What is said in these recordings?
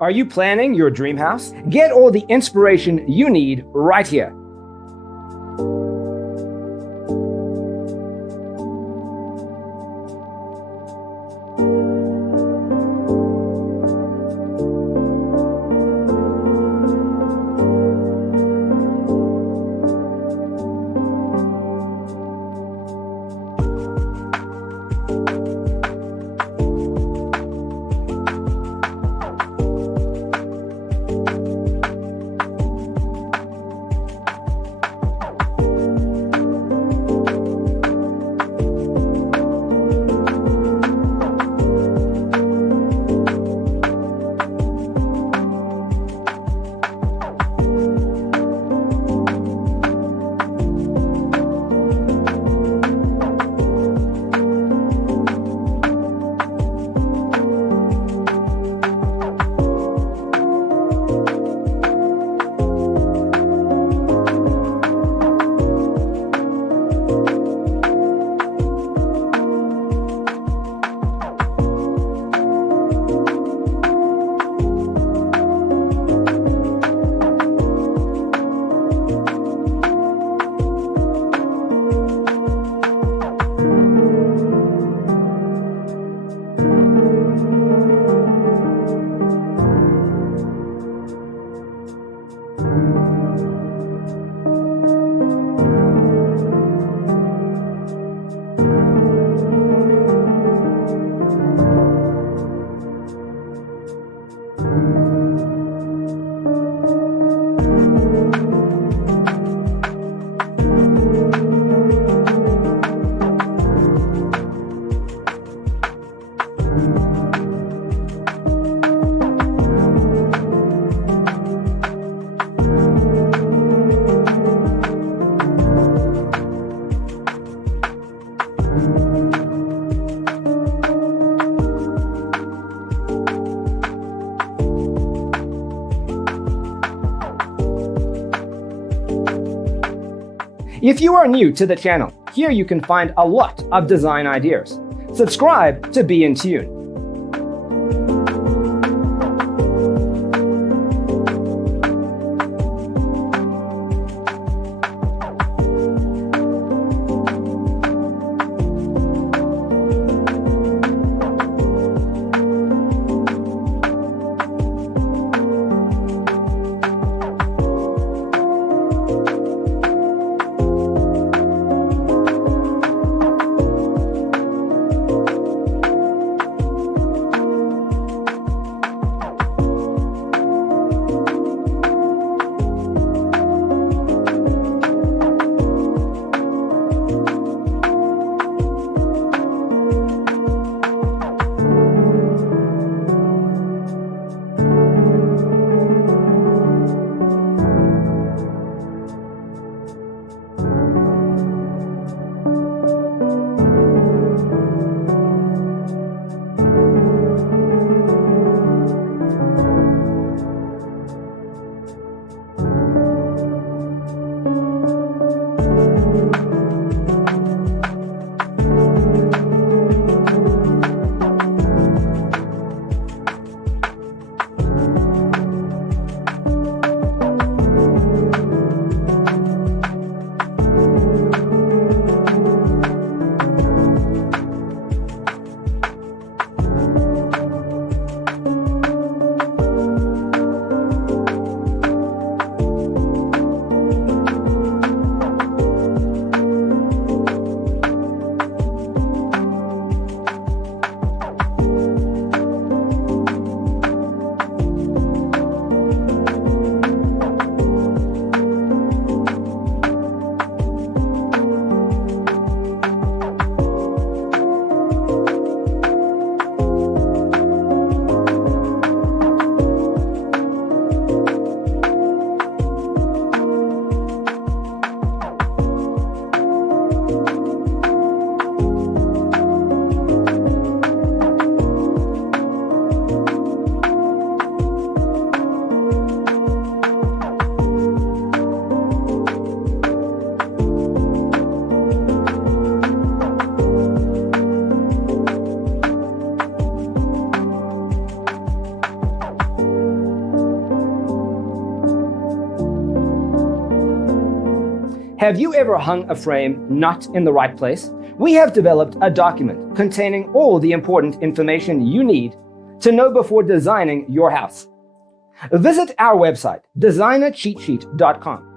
Are you planning your dream house? Get all the inspiration you need right here. If you are new to the channel, here you can find a lot of design ideas. Subscribe to be in tune. Have you ever hung a frame not in the right place? We have developed a document containing all the important information you need to know before designing your house. Visit our website, designercheatsheet.com.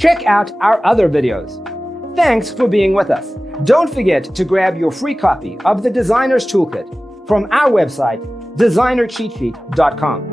Check out our other videos. Thanks for being with us. Don't forget to grab your free copy of the Designer's Toolkit from our website, designercheatsheet.com.